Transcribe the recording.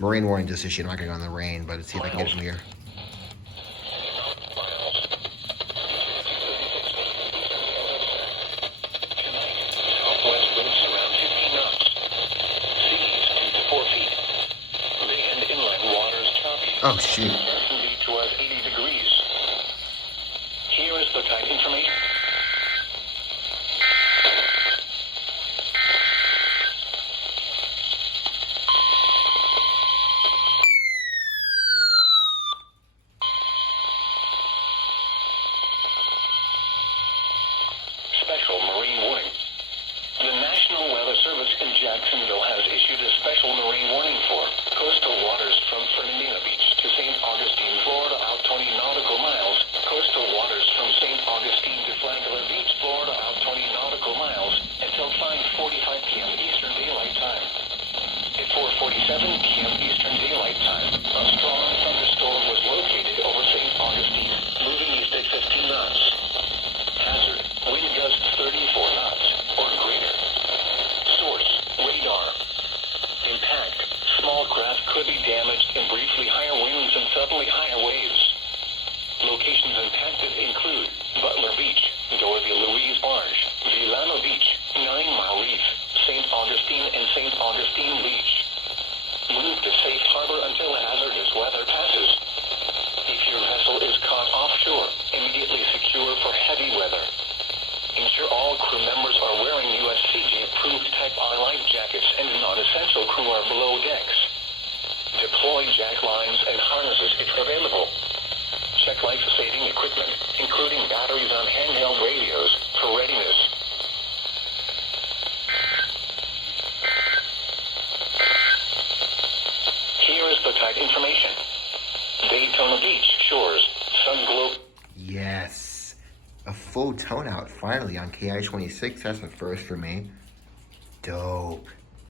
Marine warning just issued. I'm not gonna go in the rain, but let's see if I can get it from here. Southwest winds around 15 knots. Seas 2 to 4 feet. Bay and inland waters choppy. Oh shoot. Certainly towards 80 degrees. Here is the tide information. Special marine warning. The National Weather Service in Jacksonville has issued a special marine warning for coastal waters from Fernandina Beach to St. Augustine, Florida, out 20 nautical miles. Coastal waters from St. Augustine to Flagler Beach, Florida, out 20 nautical miles until 5:45 p.m. Eastern Daylight Time. At 4:47 p.m. Eastern Daylight Time, a strong thunderstorm was located over St. Augustine, moving east at 15 knots. Hazard, wind gusts 34 knots or greater. Source, radar. Impact, small craft could be damaged in briefly higher winds and suddenly higher waves. Locations impacted include Butler Beach, Dorothy Louise Barge, Villano Beach, 9 Mile Reef, St. Augustine and St. Augustine Beach. Move to safe harbor until hazardous weather passes. If your vessel is caught offshore, immediately secure for heavy weather. Ensure all crew members are wearing USCG-approved Type R life jackets and non-essential crew are below decks. Deploy jack lines and harnesses if available. Check life-saving equipment, including batteries on handheld radios, for readiness. Here is the tide information. Daytona Beach shores, sun glow. Yes. A full tone out finally on KIH26. That's a first for me. Dope.